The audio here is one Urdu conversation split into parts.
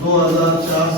2004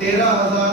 13,000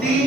3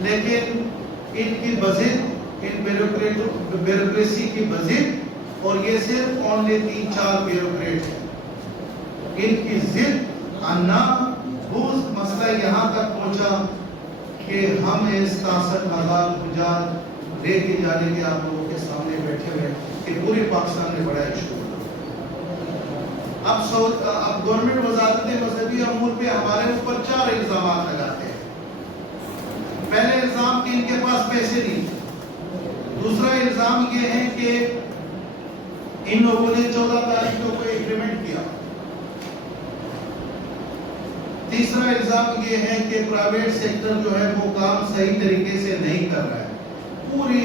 لیکن ان کی بزد، ان بیوروکریسی کی بزد، اور یہ صرف اونلی 3-4 بیوروکریٹ ہیں، ان کی ضد انا وہ مسئلہ یہاں تک پہنچا کہ ہم اس 67,000 حجاج لے کے جانے کے آپ لوگوں کے سامنے بیٹھے ہوئے کہ پورے پاکستان میں بڑا ایشو ہوگا۔ اب گورنمنٹ وزارت مذہبی امور پہ ہمارے اوپر 4 الزامات لگاتے ہیں۔ پہلے الزام کہ ان کے پاس پیسے نہیں تھے، دوسرا الزام یہ ہے کہ ان لوگوں نے 14 تاریخ کو کوئی ایگریمنٹ کیا، تیسرا الزام یہ ہے کہ پرائیویٹ سیکٹر جو ہے وہ کام صحیح طریقے سے نہیں کر رہا ہے، پوری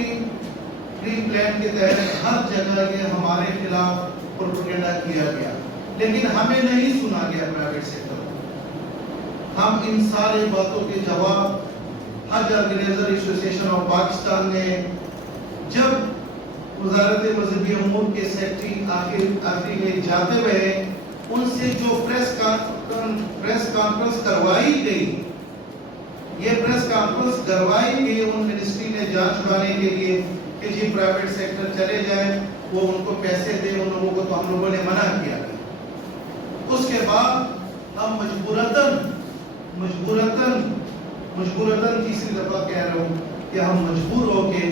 پری پلان کے تحت ہر جگہ یہ ہمارے خلاف پروپیگنڈا کیا گیا، لیکن ہمیں نہیں سنا گیا پرائیویٹ سیکٹر کو۔ ہم ان سارے باتوں کے جواب حج آرگنائزر ایسوسی ایشن آف پاکستان نے جب وزارت مذہبی امور کے سیکرٹری آخری میں جاتے ہوئے ان سے جو پریس کانفرنس کروائی گئی، یہ پریس کانفرنس کروائی گئی ان منسٹری نے جانچ چھڑانے کے لیے کہ جی پرائیویٹ سیکٹر چلے جائیں، وہ ان کو پیسے دے، ان لوگوں کو تو ہم لوگوں نے منع کیا۔ اس کے بعد ہم مجبوراً تیسری دفعہ کہہ رہا ہوں کہ ہم مجبور ہو کے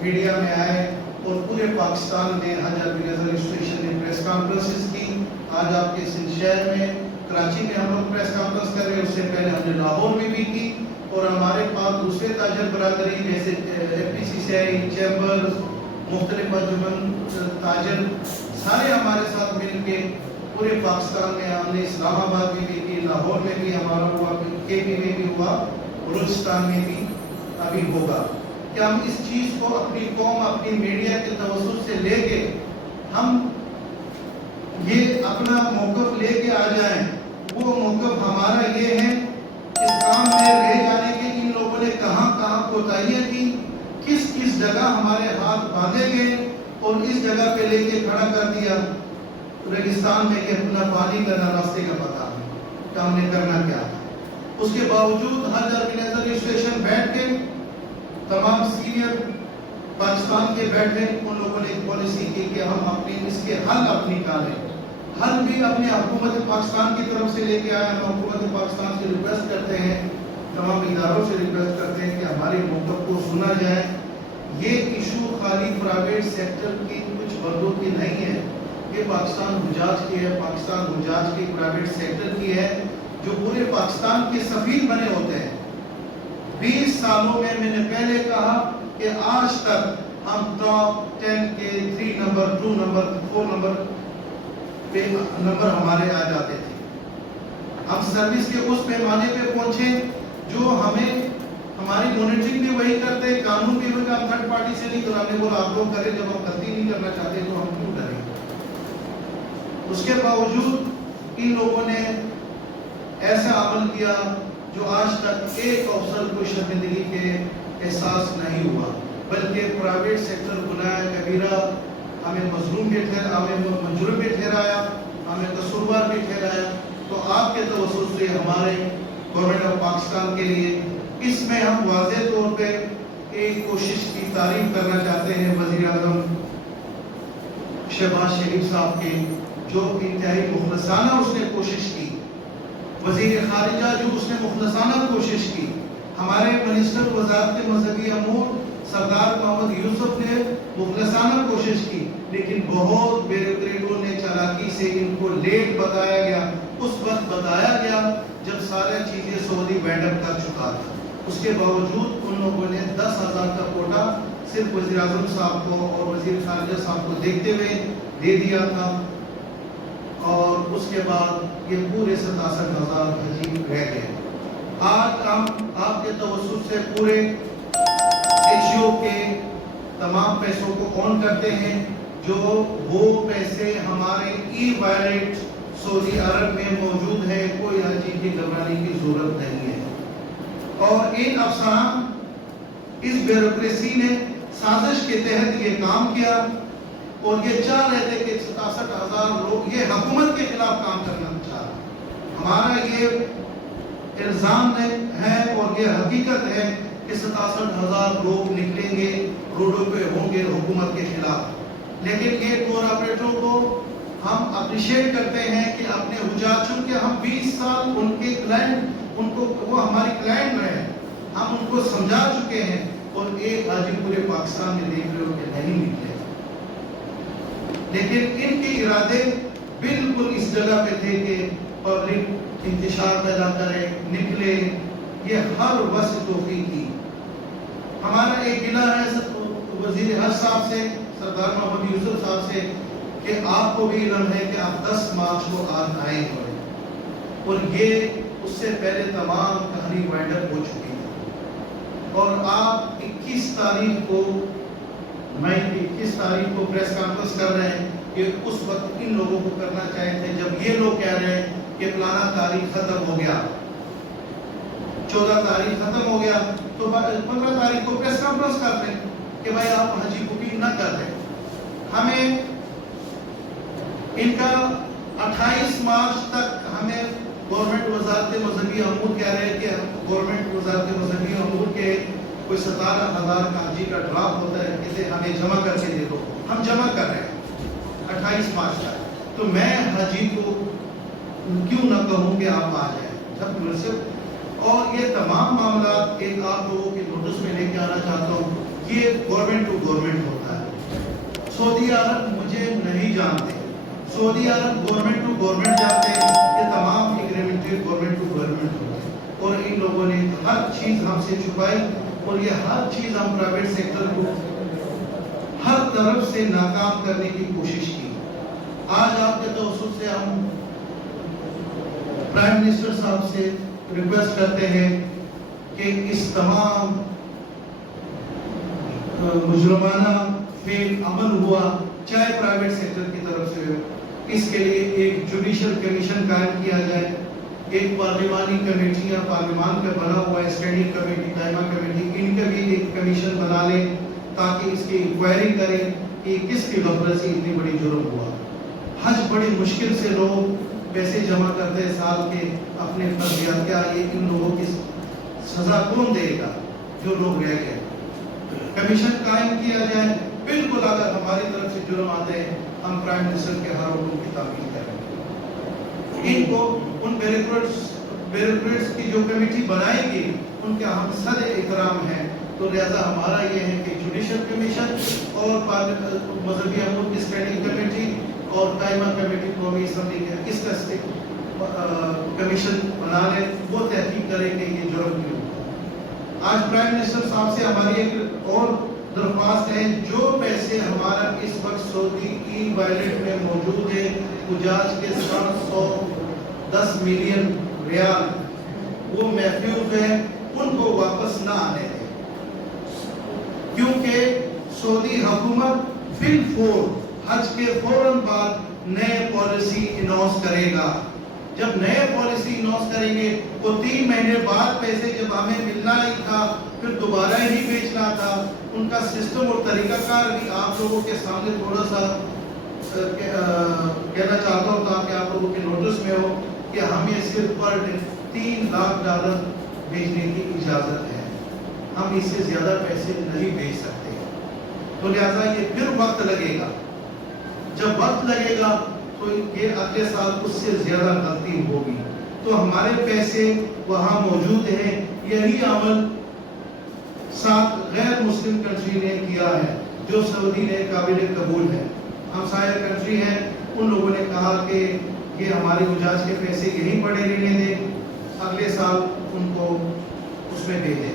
میڈیا میں آئے اور پورے پاکستان میں حج آرگنائزر ایسوسی ایشن نے پریس کانفرنسز کی۔ آج آپ کے سندھ شہر میں، کراچی میں ہم لوگ پریس کانفرنس کر رہے ہیں، اس سے پہلے ہم نے لاہور میں بھی کی، اور ہمارے پاس دوسرے تاجر برادری جیسے FPCCI چیمبرز، مختلف انجمن تاجر، سارے ہمارے ساتھ مل کے پورے پاکستان میں ہم نے اسلام آباد میں بھی کی، لاہور میں بھی ہمارا ہوا، KP میں بھی ہوا، بلوچستان میں بھی ابھی ہوگا، کہ ہم اس چیز کو اپنی قوم، اپنی میڈیا کے توسط سے لے کے ہم یہ اپنا موقف لے کے آ جائیں۔ وہ موقف ہمارا یہ ہے، اس کام میں رہ جانے کے ان لوگوں نے کہاں کہاں کوتاہیاں کی، کس کس جگہ ہمارے ہاتھ باندھے گئے اور اس جگہ پہ لے کے کھڑا کر دیا ریگستان میں کہ اپنا پانی کا نہ راستے کا پتہ کہ ہم نے کرنا کیا تھا۔ اس کے باوجود حج آرگنائزر ایسوسی بیٹھ کے تمام سینئر پاکستان کے بیٹھے، ان لوگوں نے ایک پالیسی کی کہ ہم اپنی اس کے حل اپنی نکالیں، حل بھی اپنے حکومت پاکستان کی طرف سے لے کے آئے۔ ہم حکومت پاکستان سے ریکویسٹ کرتے ہیں، تمام اداروں سے ریکویسٹ کرتے ہیں کہ ہمارے موقف کو سنا جائے۔ یہ ایشو خالی پرائیویٹ سیکٹر کی کچھ بندوں کی نہیں ہے، یہ پاکستان حجاج کی ہے، پاکستان حجاج کی پرائیویٹ سیکٹر کی ہے، جو پورے پاکستان کے سفیر بنے ہوتے ہیں۔ 20 سالوں میں نے پہلے کہا کہ آج تک ہم ٹاپ 10 کے 3 نمبر 2 نمبر 4 نمبر پہ نمبر ہمارے آ جاتے تھے۔ ہم سروس کے اس پیمانے پہ پہنچے جو ہمیں ہماری مانیٹرنگ بھی وہی کرتے، قانون بھی وہی، ہم تھرڈ پارٹی سے نہیں کرانے، بولا آپ لوگ کریں، جب ہم غلطی نہیں کرنا چاہتے تو ہم کیوں کریں۔ اس کے باوجود ان لوگوں نے ایسا عمل کیا جو آج تک ایک افسر کو شرمندگی کے احساس نہیں ہوا، بلکہ پرائیویٹ سیکٹر گناہ کبیرہ ہمیں مظلوم بھی ٹھہرایا، ہمیں مجرم بھی ٹھہرایا، ہمیں قصوروار بھی ٹھہرایا۔ تو آپ کے توسط سے ہمارے گورنمنٹ آف پاکستان کے لیے اس میں ہم واضح طور پہ ایک کوشش کی تعریف کرنا چاہتے ہیں وزیر اعظم شہباز شریف صاحب کی، جو انتہائی مخلصانہ اس نے کوشش کی، وزیر خارجہ جو اس نے مخلصانہ کوشش کی، ہمارے منسٹر وزارت مذہبی امور سردار محمد یوسف نے مخلصانہ کوشش کی، لیکن بہت بیوروکریٹوں نے چالاکی سے ان کو لیٹ بتایا گیا، اس وقت بتایا گیا جب سارے چیزیں سعودی وینڈ اپ کر چکا تھا۔ اس کے باوجود ان لوگوں نے 10,000 کا کوٹا صرف وزیر اعظم صاحب کو اور وزیر خارجہ صاحب کو دیکھتے ہوئے دے دیا تھا، اور اس کے بعد یہ پورے 67,000 حجی رہ گئے۔ آج ہم آپ کے توسط سے پورے HO کے تمام پیسوں کو آن کرتے ہیں، جو وہ پیسے ہمارے ای وائلیٹ سعودی عرب میں موجود ہے، کوئی حجی کی گھبرانے کی ضرورت نہیں ہے۔ اور ان افسران، اس بیوروکریسی نے سازش کے تحت یہ کام کیا، اور یہ چاہ رہے تھے کہ 67,000 لوگ یہ حکومت کے خلاف کام کرنا چاہ رہے۔ ہمارا یہ الزام ہے اور یہ حقیقت ہے کہ 67,000 لوگ نکلیں گے روڈوں پہ ہوں گے حکومت کے خلاف، لیکن یہ ٹور آپریٹروں کو ہم اپریشیٹ کرتے ہیں کہ اپنے حجاج، چونکہ ہم 20 سال ان کے کلائنٹ، وہ ہماری کلائنٹ رہے، ہم ان کو سمجھا چکے ہیں، اور ایک حاجی پورے پاکستان میں دیکھ رہے ہو کہ نہیں نکلے، لیکن ان کے ارادے بالکل اس جگہ پہ تھے کہ پبلک انتشار پیدا کرے، نکلے، یہ ہر وقت توفیق کی۔ ہمارا ایک گلہ ہے وزیر حج صاحب سے، سردار محمد یوسف صاحب سے، کہ آپ کو بھی علم ہے کہ آپ 10 مارچ کو آئے ہوئے، اور یہ اس سے پہلے تمام کہانی وائنڈر ہو چکی تھی، اور آپ 21 تاریخ کو پریس کانفرنس کر رہے ہیں کہ اس وقت ان لوگوں کو کرنا چاہے تھے جب یہ لوگ کہہ رہے ہیں کہ فلانا تاریخ ختم ہو گیا، 14 تاریخ ختم ہو گیا، تو 15 تاریخ کو پریس کانفرنس کر رہے ہیں کہ بھائی آپ حجی بکنگ نہ کر رہے۔ ہمیں ان کا 28 مارچ تک ہمیں گورنمنٹ وزارت مذہبی امور کہہ رہے ہیں کہ گورنمنٹ وزارت مذہبی امور کے کوئی 17,000 کا حجی کا ڈراپ ہوتا ہے، اسے ہمیں جمع کر کے دے دو، ہم جمع کر رہے ہیں 28 مارچ تک۔ تو میں حجی کو کیوں نہ کہوں کہ آپ آ جائیں جب منصف، اور یہ تمام معاملات ایک آپ لوگوں کے نوٹس میں لے کے آنا چاہتا ہوں، یہ گورنمنٹ ٹو گورنمنٹ ہوتا ہے۔ سعودی عرب مجھے نہیں جانتے، سعودی عرب گورنمنٹ ٹو گورنمنٹ جاتے ہیں، یہ تمام ایگریمنٹ گورنمنٹ ٹو گورنمنٹ ہوتے ہیں، اور ان لوگوں نے ہر چیز ہم سے چھپائی، اور یہ ہر چیز ہم پرائیویٹ سیکٹر کو ہر طرف سے ناکام کرنے کی کوشش کی۔ آج آپ کے توسط سے ہم پرائم منسٹر صاحب سے ریکویسٹ کرتے ہیں کہ اس تمام مجرمانہ فیل عمل ہوا، چاہے پرائیویٹ سیکٹر کی طرف سے ہو، اس کے لیے ایک جوڈیشل کمیشن قائم کیا جائے، ایک پارلیمانی کمیٹیاں پارلیمان کا بنا ہوا اسٹینڈنگ کمیٹی، قائمہ کمیٹی، ان کا بھی ایک کمیشن بنا لیں تاکہ اس کی انکوائری کریں کہ کس کی غفلت سے اتنی بڑی جرم ہوا۔ حج بڑی مشکل سے لوگ پیسے جمع کرتے ہیں سال کے اپنے فرضیات، کیا یہ ان لوگوں کی سزا کون دے گا جو لوگ رہ گئے؟ کمیشن قائم کیا جائے، بالکل اگر ہماری طرف سے جرم آتے ہیں ہم پرائم منسٹر کے ہر حکم کی تعمیل کریں گے۔ ان کو ان بیوروکریٹس کی جو کمیٹی بنائے گی ان کا ہم صد احترام ہے، تو لہذا ہمارا یہ ہے کہ جوڈیشل کمیشن اور مذہبی امور کی اسٹینڈنگ کمیٹی اور قائمہ کمیٹی قومی اسمبلی کا اس کا کمیشن بنا لیں، وہ تحقیق کریں کہ یہ جرم کیوں ہوا۔ آج پرائم منسٹر صاحب سے ہماری ایک اور درخواست ہے، جو پیسے ہمارا اس وقت سعودی ای وائلٹ میں موجود ہے، حجاج کے 710 ملین ریال وہ محفوظ ہے، ان کو واپس نہ آنے دیں، کیونکہ سعودی حکومت فی الفور حج کے فوراً بعد نئے پالیسی اناؤنس کرے گا۔ جب نئے پالیسی اناؤنس کریں گے تو 3 مہینے بعد پیسے جب ہمیں ملنا ہی تھا پھر دوبارہ ہی بیچنا تھا، ان کا سسٹم اور طریقہ کار بھی آپ لوگوں کے سامنے تھوڑا سا کہنا چاہتا ہوں تاکہ آپ لوگوں کے نوٹس میں ہو کہ ہمیں صرف پر ڈے $3 لاکھ بھیجنے کی اجازت ہے، ہم اس سے زیادہ پیسے نہیں بھیج سکتے، تو لہٰذا یہ پھر وقت لگے گا، جب وقت لگے گا تو یہ اگلے سال اس سے زیادہ غلطی ہوگی، تو ہمارے پیسے وہاں موجود ہیں۔ یہی عمل 7 غیر مسلم کنٹری نے کیا ہے جو سعودی نے قابل قبول ہے، ہمسایہ کنٹری ہے، ان لوگوں نے کہا کہ یہ ہمارے حجاج کے پیسے یہیں پڑے رہنے دیں، اگلے سال ان کو اس میں دے دیں۔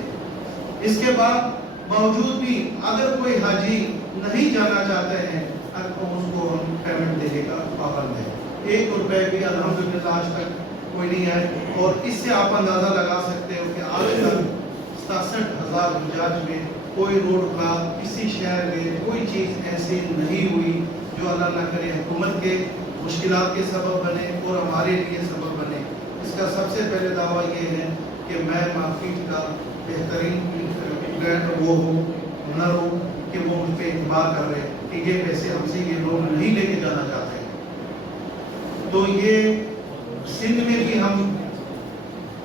اس کے بعد باوجود بھی اگر کوئی حاجی نہیں جانا چاہتے ہیں اس کو ہم پیمنٹ دینے کا پابند ہے، 1 روپے بھی الحمدللہ آج تک کوئی نہیں ہے، اور اس سے آپ اندازہ لگا سکتے ہو کہ آج تک 67,000 حجاج میں کوئی روڈ بلاک کسی شہر میں کوئی چیز ایسی نہیں ہوئی جو اللہ نہ کرے حکومت کے مشکلات کے سبب بنے اور ہمارے لیے سبب بنے۔ اس کا سب سے پہلے دعویٰ یہ ہے کہ میں مارکیٹ کا بہترین وہ ہو ہنر ہو کہ وہ ان پہ اعتبار کر رہے کہ یہ پیسے ہم سے یہ لوگ نہیں لے کے جانا چاہتے ہیں۔ تو یہ سندھ میں بھی ہم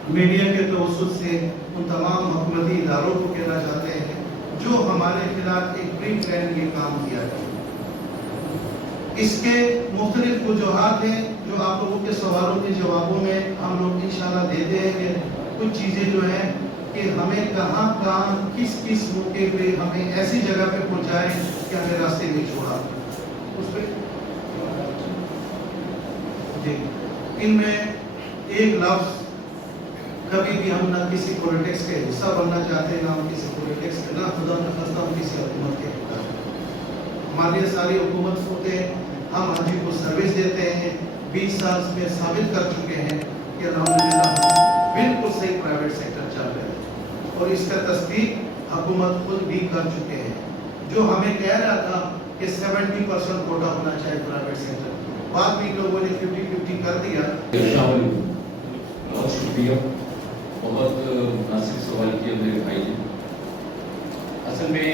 میڈیا کے توسط سے ان تمام حکومتی اداروں کو کہنا چاہتے ہیں جو ہمارے خلاف ایک پری پلان یہ کام کیا ہے. اس کے مختلف وجوہات ہیں جو آپ لوگوں کے سوالوں کے جوابوں میں ہم لوگ انشاءاللہ دیتے ہیں کہ کچھ چیزیں جو ہیں کہ ہمیں کہاں کس موقع پہ ہمیں ایسی جگہ پہ پہنچائے کہ ہمیں راستے نہیں چھوڑا. اس پہ جی ان میں ایک لفظ کبھی بھی ہم نہ کسی پولیٹکس کے حصہ بننا چاہتے ہیں، نہ ہم کسی پولیٹکس کے، نہ خدا نخواستہ ہم کسی حکومت کے حصہ. ہمارے لیے ساری حکومت ہوتے ہیں، ہم حاجی کو سروس دیتے ہیں. 20 سال میں ثابت کر چکے ہیں کہ الحمدللہ بالکل صحیح پرائیویٹ سیکٹر چل رہا ہے اور اس کا تصدیق حکومت خود بھی کر چکے ہیں. جو ہمیں کہہ رہا تھا کہ 70% کوٹا ہونا چاہیے پرائیویٹ سیکٹر، بعد میں لوگوں نے 50-50 کر دیا. بہت شکریہ، بہت مناسب سوال کیا میرے بھائی نے. اصل میں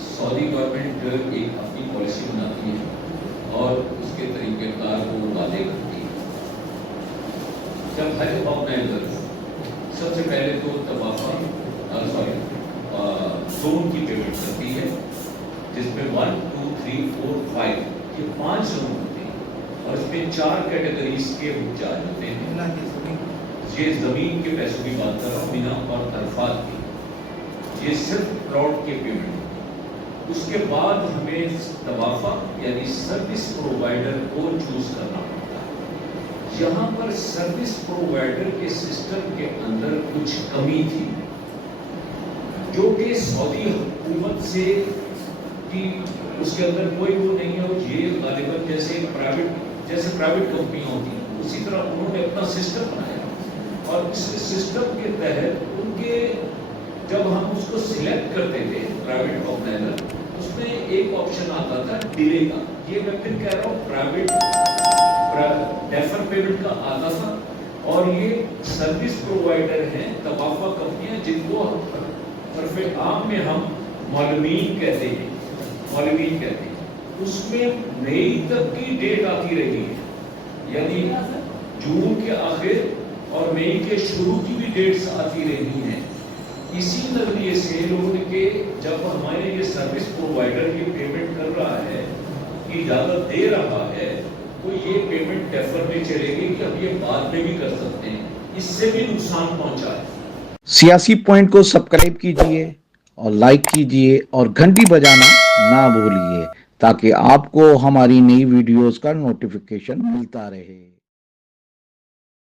سعودی گورنمنٹ ایک اپنی پالیسی بناتی ہے اور اس کے طریقہ کار کو واضح کرتی ہے. جب حج آرگنائزر سب سے پہلے تو طوافہ زون کی پیمنٹ کرتی ہے، جس میں 1 2 3 4 5 یہ 5 زون ہوتے ہیں اور اس میں 4 کیٹیگریز کے چارج ہوتے ہیں. یہ زمین کے پیسوں کی بات کر رہا ہوں، مینا اور عرفات کی، یہ صرف پلاٹ کے پیمنٹ. اس کے بعد ہمیں طوافہ یعنی سروس پرووائڈر کو چوز کرنا پڑتا ہے. یہاں پر سروس پرووائڈر کے سسٹم کے اندر کچھ کمی تھی جو کہ سعودی حکومت سے کہ اس کے اندر کوئی وہ نہیں ہے. اور یہ غالباً جیسے پرائیویٹ کمپنیاں ہوتی ہیں اسی طرح انہوں نے اپنا سسٹم بنایا اور اس سسٹم کے تحت ان کے جب ہم اس کو سلیکٹ کرتے تھے پرائیویٹ آرگنائزر، اس میں ایک آپشن آتا تھا ڈیلے کا. یہ میں پھر کہہ رہا ہوں پرائیویٹ ڈیفر پیمنٹ کا آتا تھا. اور یہ سروس پرووائڈر ہیں طوافہ کمپنیاں جن کو حرف عام میں ہم معلمین کہتے ہیں. اس میں مئی تک کی ڈیٹ آتی رہی ہے، یعنی جون کے آخر اور مئی کے شروع کی بھی ڈیٹس آتی رہی ہیں. اسی نظریے سے لوگوں نے کہ جب ہمارے یہ سروس پرووائڈر یہ پیمنٹ کر رہا ہے، اجازت دے رہا ہے، تو یہ پیمنٹ ڈیفر میں چلے گی کہ ہم یہ بعد میں بھی کر سکتے ہیں. اس سے بھی نقصان پہنچا ہے. سیاسی پوائنٹ کو سبسکرائب کیجئے اور لائک کیجئے اور گھنٹی بجانا نہ بھولیے تاکہ آپ کو ہماری نئی ویڈیوز کا نوٹیفیکیشن ملتا رہے.